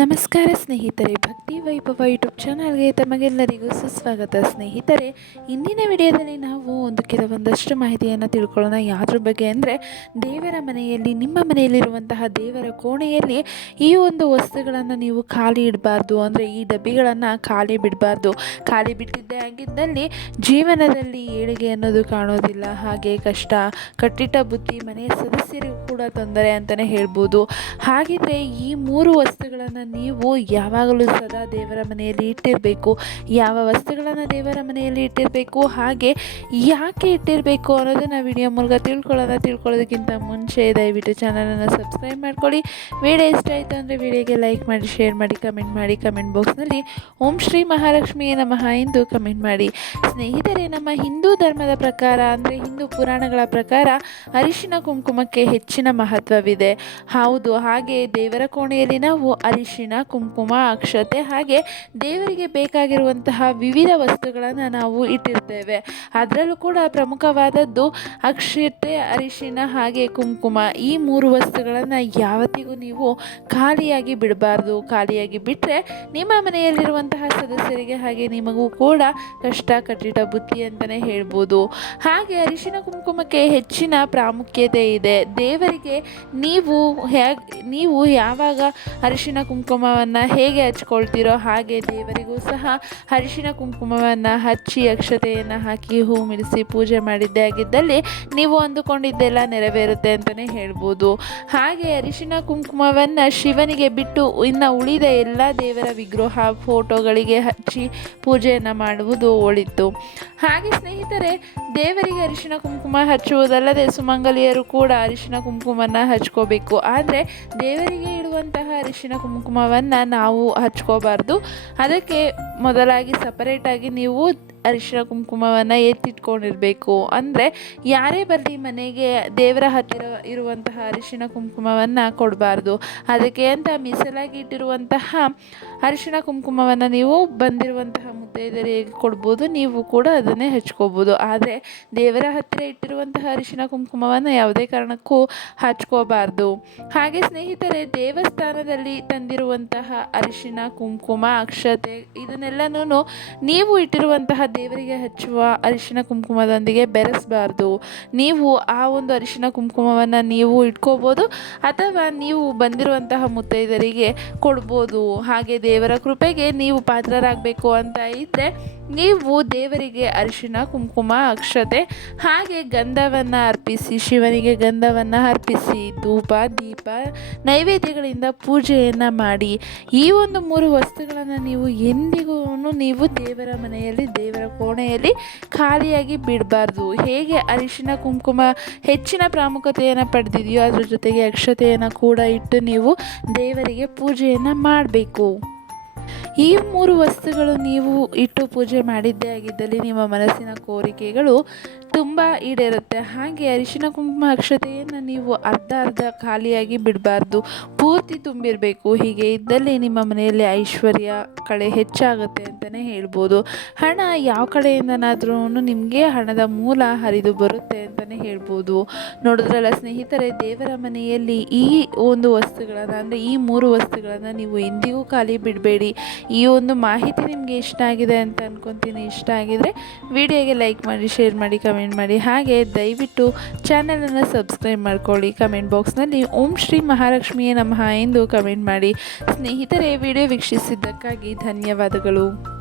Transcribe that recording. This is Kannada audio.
ನಮಸ್ಕಾರ ಸ್ನೇಹಿತರೆ, ಭಕ್ತಿ ವೈಭವ ಯೂಟ್ಯೂಬ್ ಚಾನಲ್ಗೆ ತಮಗೆಲ್ಲರಿಗೂ ಸುಸ್ವಾಗತ. ಸ್ನೇಹಿತರೆ, ಇಂದಿನ ವಿಡಿಯೋದಲ್ಲಿ ನಾವು ಒಂದು ಕೆಲವೊಂದಷ್ಟು ಮಾಹಿತಿಯನ್ನು ತಿಳ್ಕೊಳ್ಳೋಣ. ಯಾವುದ್ರ ಬಗ್ಗೆ ಅಂದರೆ, ದೇವರ ಮನೆಯಲ್ಲಿ, ನಿಮ್ಮ ಮನೆಯಲ್ಲಿರುವಂತಹ ದೇವರ ಕೋಣೆಯಲ್ಲಿ ಈ ಒಂದು ವಸ್ತುಗಳನ್ನು ನೀವು ಖಾಲಿ ಇಡಬಾರ್ದು. ಅಂದರೆ ಈ ಡಬ್ಬಿಗಳನ್ನು ಖಾಲಿ ಬಿಡಬಾರ್ದು. ಖಾಲಿ ಬಿಟ್ಟಿದ್ದೇ ಆಗಿದ್ದಲ್ಲಿ ಜೀವನದಲ್ಲಿ ಏಳಿಗೆ ಅನ್ನೋದು ಕಾಣೋದಿಲ್ಲ. ಹಾಗೆ ಕಷ್ಟ, ಕಟ್ಟಿಟ್ಟ ಬುದ್ಧಿ, ಮನೆಯ ಸದಸ್ಯರಿಗೂ ಕೂಡ ತೊಂದರೆ ಅಂತಲೇ ಹೇಳ್ಬೋದು. ಹಾಗಿದ್ರೆ ಈ ಮೂರು ವಸ್ತುಗಳನ್ನು ನೀವು ಯಾವಾಗಲೂ ಸದಾ ದೇವರ ಮನೆಯಲ್ಲಿ ಇಟ್ಟಿರಬೇಕು. ಯಾವ ವಸ್ತುಗಳನ್ನು ದೇವರ ಮನೆಯಲ್ಲಿ ಇಟ್ಟಿರಬೇಕು, ಹಾಗೆ ಯಾಕೆ ಇಟ್ಟಿರಬೇಕು ಅನ್ನೋದನ್ನು ವಿಡಿಯೋ ಮೂಲಕ ತಿಳ್ಕೊಳ್ಳೋಣ. ತಿಳ್ಕೊಳ್ಳೋದಕ್ಕಿಂತ ಮುಂಚೆ ದಯವಿಟ್ಟು ಚಾನಲನ್ನು ಸಬ್ಸ್ಕ್ರೈಬ್ ಮಾಡ್ಕೊಳ್ಳಿ. ವಿಡಿಯೋ ಇಷ್ಟ ಆಯಿತು ಅಂದರೆ ವಿಡಿಯೋಗೆ ಲೈಕ್ ಮಾಡಿ ಶೇರ್ ಮಾಡಿ ಕಮೆಂಟ್ ಮಾಡಿ. ಕಮೆಂಟ್ ಬಾಕ್ಸ್ನಲ್ಲಿ ಓಂ ಶ್ರೀ ಮಹಾಲಕ್ಷ್ಮಿಯ ನಮಃ ಎಂದು ಕಮೆಂಟ್ ಮಾಡಿ. ಸ್ನೇಹಿತರೆ, ನಮ್ಮ ಹಿಂದೂ ಧರ್ಮದ ಪ್ರಕಾರ ಅಂದರೆ ಹಿಂದೂ ಪುರಾಣಗಳ ಪ್ರಕಾರ ಅರಿಶಿನ ಕುಂಕುಮಕ್ಕೆ ಹೆಚ್ಚಿನ ಮಹತ್ವವಿದೆ. ಹೌದು, ಹಾಗೆ ದೇವರ ಕೋಣೆಯಲ್ಲಿ ನಾವು ಅರಿಶಿನ ಕುಂಕುಮ, ಅಕ್ಷತೆ ಹಾಗೆ ದೇವರಿಗೆ ಬೇಕಾಗಿರುವಂತಹ ವಿವಿಧ ವಸ್ತುಗಳನ್ನು ನಾವು ಇಟ್ಟಿರ್ತೇವೆ. ಅದರಲ್ಲೂ ಕೂಡ ಪ್ರಮುಖವಾದದ್ದು ಅಕ್ಷತೆ, ಅರಿಶಿನ ಹಾಗೆ ಕುಂಕುಮ. ಈ ಮೂರು ವಸ್ತುಗಳನ್ನು ಯಾವತ್ತಿಗೂ ನೀವು ಖಾಲಿಯಾಗಿ ಬಿಡಬಾರ್ದು. ಖಾಲಿಯಾಗಿ ಬಿಟ್ಟರೆ ನಿಮ್ಮ ಮನೆಯಲ್ಲಿರುವಂತಹ ಸದಸ್ಯರಿಗೆ ಹಾಗೆ ನಿಮಗೂ ಕೂಡ ಕಷ್ಟ ಕಟ್ಟಿಟ ಬುದ್ಧಿ ಅಂತಲೇ ಹೇಳ್ಬೋದು. ಹಾಗೆ ಅರಿಶಿನ ಕುಂಕುಮಕ್ಕೆ ಹೆಚ್ಚಿನ ಪ್ರಾಮುಖ್ಯತೆ ಇದೆ. ದೇವರಿಗೆ ನೀವು ನೀವು ಯಾವಾಗ ಅರಿಶಿನ ಕುಂಕುಮವನ್ನು ಹೇಗೆ ಹಚ್ಕೊಳ್ತೀರೋ ಹಾಗೆ ದೇವರಿಗೂ ಸಹ ಅರಿಶಿನ ಕುಂಕುಮವನ್ನು ಹಚ್ಚಿ ಅಕ್ಷತೆಯನ್ನು ಹಾಕಿ ಹೂ ಮಿಡಿಸಿ ಪೂಜೆ ಮಾಡಿದ್ದೇ ಆಗಿದ್ದಲ್ಲಿ ನೀವು ಅಂದುಕೊಂಡಿದ್ದೆಲ್ಲ ನೆರವೇರುತ್ತೆ ಅಂತಲೇ ಹೇಳ್ಬೋದು. ಹಾಗೆ ಅರಿಶಿನ ಕುಂಕುಮವನ್ನು ಶಿವನಿಗೆ ಬಿಟ್ಟು ಇನ್ನು ಉಳಿದ ಎಲ್ಲ ದೇವರ ವಿಗ್ರಹ, ಫೋಟೋಗಳಿಗೆ ಹಚ್ಚಿ ಪೂಜೆಯನ್ನು ಮಾಡುವುದು ಒಳಿತು. ಹಾಗೆ ಸ್ನೇಹಿತರೆ, ದೇವರಿಗೆ ಅರಿಶಿನ ಕುಂಕುಮ ಹಚ್ಚುವುದಲ್ಲದೆ ಸುಮಂಗಲಿಯರು ಕೂಡ ಅರಿಶಿನ ಕುಂಕುಮನ ಹಚ್ಕೋಬೇಕು. ಆದರೆ ದೇವರಿಗೆ ಇಡುವಂತಹ ಅರಿಶಿನ ಕುಂಕುಮವನ್ನು ನಾವು ಹಚ್ಕೋಬಾರ್ದು. ಅದಕ್ಕೆ ಮೊದಲಾಗಿ ಸಪರೇಟಾಗಿ ನೀವು ಅರಿಶಿನ ಕುಂಕುಮವನ್ನು ಎತ್ತಿಟ್ಕೊಂಡಿರಬೇಕು. ಅಂದರೆ ಯಾರೇ ಬರಲಿ ಮನೆಗೆ ದೇವರ ಹತ್ತಿರ ಇರುವಂತಹ ಅರಿಶಿನ ಕುಂಕುಮವನ್ನು ಕೊಡಬಾರ್ದು. ಅದಕ್ಕೆ ಅಂತ ಮೀಸಲಾಗಿ ಇಟ್ಟಿರುವಂತಹ ಅರಿಶಿನ ಕುಂಕುಮವನ್ನು ನೀವು ಬಂದಿರುವಂತಹ ಮುತ್ತೈದರಿಗೆ ಕೊಡ್ಬೋದು. ನೀವು ಕೂಡ ಅದನ್ನೇ ಹಚ್ಕೋಬೋದು. ಆದರೆ ದೇವರ ಹತ್ತಿರ ಇಟ್ಟಿರುವಂತಹ ಅರಿಶಿನ ಕುಂಕುಮವನ್ನು ಯಾವುದೇ ಕಾರಣಕ್ಕೂ ಹಚ್ಕೋಬಾರ್ದು. ಹಾಗೆ ಸ್ನೇಹಿತರೆ, ದೇವಸ್ಥಾನದಲ್ಲಿ ತಂದಿರುವಂತಹ ಅರಿಶಿನ ಕುಂಕುಮ, ಅಕ್ಷತೆ ಇದನ್ನೆಲ್ಲನೂ ನೀವು ಇಟ್ಟಿರುವಂತಹ ದೇವರಿಗೆ ಹಚ್ಚುವ ಅರಿಶಿನ ಕುಂಕುಮದೊಂದಿಗೆ ಬೆರೆಸಬಾರ್ದು. ನೀವು ಆ ಒಂದು ಅರಿಶಿನ ಕುಂಕುಮವನ್ನು ನೀವು ಇಟ್ಕೋಬೋದು, ಅಥವಾ ನೀವು ಬಂದಿರುವಂತಹ ಮುತ್ತೈದರಿಗೆ ಕೊಡ್ಬೋದು. ಹಾಗೆ ದೇವರ ಕೃಪೆಗೆ ನೀವು ಪಾತ್ರರಾಗಬೇಕು ಅಂತ ಇದ್ದರೆ ನೀವು ದೇವರಿಗೆ ಅರಿಶಿನ ಕುಂಕುಮ ಅಕ್ಷತೆ, ಹಾಗೆ ಗಂಧವನ್ನು ಅರ್ಪಿಸಿ, ಶಿವನಿಗೆ ಗಂಧವನ್ನು ಅರ್ಪಿಸಿ, ಧೂಪ, ದೀಪ, ನೈವೇದ್ಯಗಳಿಂದ ಪೂಜೆಯನ್ನು ಮಾಡಿ. ಈ ಒಂದು ಮೂರು ವಸ್ತುಗಳನ್ನು ನೀವು ಎಂದಿಗೂ ನೀವು ದೇವರ ಮನೆಯಲ್ಲಿ ದೇವರ ಕೋಣೆಯಲ್ಲಿ ಖಾಲಿಯಾಗಿ ಬಿಡಬಾರ್ದು. ಹೇಗೆ ಅರಿಶಿನ, ಕುಂಕುಮ ಹೆಚ್ಚಿನ ಪ್ರಾಮುಖ್ಯತೆಯನ್ನು ಪಡೆದಿದೆಯೋ ಅದ್ರ ಜೊತೆಗೆ ಅಕ್ಷತೆಯನ್ನು ಕೂಡ ಇಟ್ಟು ನೀವು ದೇವರಿಗೆ ಪೂಜೆಯನ್ನು ಮಾಡಬೇಕು. ಈ ಮೂರು ವಸ್ತುಗಳು ನೀವು ಇಟ್ಟು ಪೂಜೆ ಮಾಡಿದ್ದೇ ಆಗಿದ್ದಲ್ಲಿ ನಿಮ್ಮ ಮನಸ್ಸಿನ ಕೋರಿಕೆಗಳು ತುಂಬ ಈಡೇರುತ್ತೆ. ಹಾಗೆ ಅರಿಶಿನ ಕುಂಕುಮ ಅಕ್ಷತೆಯನ್ನು ನೀವು ಅರ್ಧ ಅರ್ಧ ಖಾಲಿಯಾಗಿ ಬಿಡಬಾರ್ದು. ಪೂರ್ತಿ ತುಂಬಿರಬೇಕು. ಹೀಗೆ ಇದ್ದಲ್ಲಿ ನಿಮ್ಮ ಮನೆಯಲ್ಲಿ ಐಶ್ವರ್ಯ ಕಳೆ ಹೆಚ್ಚಾಗುತ್ತೆ ಅಂತಲೇ ಹೇಳ್ಬೋದು. ಹಣ ಯಾವ ಕಡೆಯಿಂದನಾದ್ರೂ ನಿಮಗೆ ಹಣದ ಮೂಲ ಹರಿದು ಬರುತ್ತೆ ಅಂತಲೇ ಹೇಳ್ಬೋದು. ನೋಡಿದ್ರಲ್ಲ ಸ್ನೇಹಿತರೆ, ದೇವರ ಮನೆಯಲ್ಲಿ ಈ ಒಂದು ವಸ್ತುಗಳನ್ನು, ಅಂದರೆ ಈ ಮೂರು ವಸ್ತುಗಳನ್ನು ನೀವು ಎಂದಿಗೂ ಖಾಲಿ ಬಿಡಬೇಡಿ. ಈ ಒಂದು ಮಾಹಿತಿ ನಿಮಗೆ ಇಷ್ಟ ಆಗಿದೆ ಅಂತ ಅಂದ್ಕೊತೀನಿ ಇಷ್ಟ ಆಗಿದರೆ ವಿಡಿಯೋಗೆ ಲೈಕ್ ಮಾಡಿ, ಶೇರ್ ಮಾಡಿ, ಕಮೆಂಟ್ ಮಾಡಿ. ಹಾಗೆ ದಯವಿಟ್ಟು ಚಾನಲನ್ನು ಸಬ್ಸ್ಕ್ರೈಬ್ ಮಾಡ್ಕೊಳ್ಳಿ. ಕಮೆಂಟ್ ಬಾಕ್ಸ್ನಲ್ಲಿ ಓಂ ಶ್ರೀ ಮಹಾಲಕ್ಷ್ಮಿಯೇ ನಮಃ ಎಂದು ಕಮೆಂಟ್ ಮಾಡಿ. ಸ್ನೇಹಿತರೆ, ವಿಡಿಯೋ ವೀಕ್ಷಿಸಿದ್ದಕ್ಕಾಗಿ ಧನ್ಯವಾದಗಳು.